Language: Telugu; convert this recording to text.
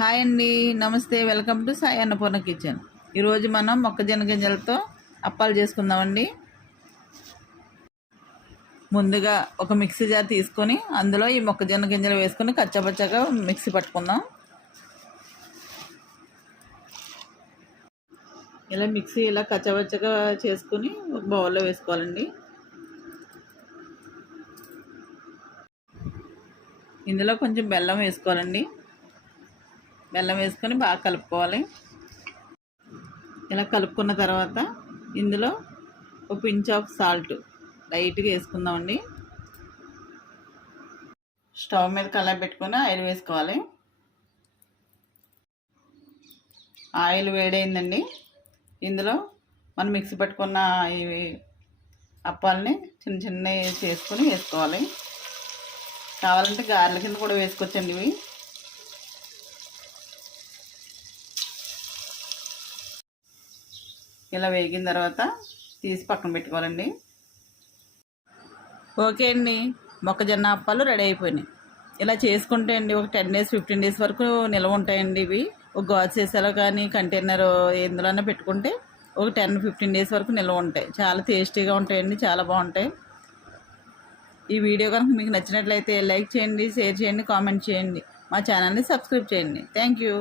హాయ్ అండి నమస్తే welcome to Sai Annapurna kitchen. ఈరోజు మనం మొక్కజొన్న గింజలతో అప్పాలు చేసుకుందామండి. ముందుగా ఒక మిక్సీ జార్ తీసుకొని అందులో ఈ మొక్కజొన్న గింజలు వేసుకొని కచ్చపచ్చగా మిక్సీ పట్టుకుందాం. ఇలా మిక్సీ ఇలా కచ్చపచ్చగా చేసుకొని ఒక బౌల్లో వేసుకోవాలండి. ఇందులో కొంచెం బెల్లం వేసుకోవాలండి. బెల్లం వేసుకొని బాగా కలుపుకోవాలి. ఇలా కలుపుకున్న తర్వాత ఇందులో ఒక పించ్ ఆఫ్ సాల్ట్ లైట్గా వేసుకుందామండి. స్టవ్ మీద కలర్ పెట్టుకొని ఆయిల్ వేసుకోవాలి. ఆయిల్ వేడైందండి. ఇందులో మనం మిక్సీ పట్టుకున్న ఇవి అప్పాలని చిన్న చిన్నవి చేసుకొని వేసుకోవాలి. కావాలంటే గారెల కింద కూడా వేసుకోవచ్చండి ఇవి. ఇలా వేగిన తర్వాత తీసి పక్కన పెట్టుకోవాలండి. ఓకే అండి. మొక్కజొన్న అప్పాలు రెడీ అయిపోయినాయి. ఇలా చేసుకుంటే అండి ఒక టెన్ డేస్ ఫిఫ్టీన్ డేస్ వరకు నిల్వ ఉంటాయండి ఇవి. ఒక గాజు చేసేలా కానీ కంటైనర్ ఎందులోనే పెట్టుకుంటే ఒక టెన్ ఫిఫ్టీన్ డేస్ వరకు నిల్వ ఉంటాయి. చాలా టేస్టీగా ఉంటాయండి చాలా బాగుంటాయి. ఈ వీడియో కనుక మీకు నచ్చినట్లయితే లైక్ చేయండి షేర్ చేయండి కామెంట్ చేయండి. మా ఛానల్ని సబ్స్క్రైబ్ చేయండి. Thank you.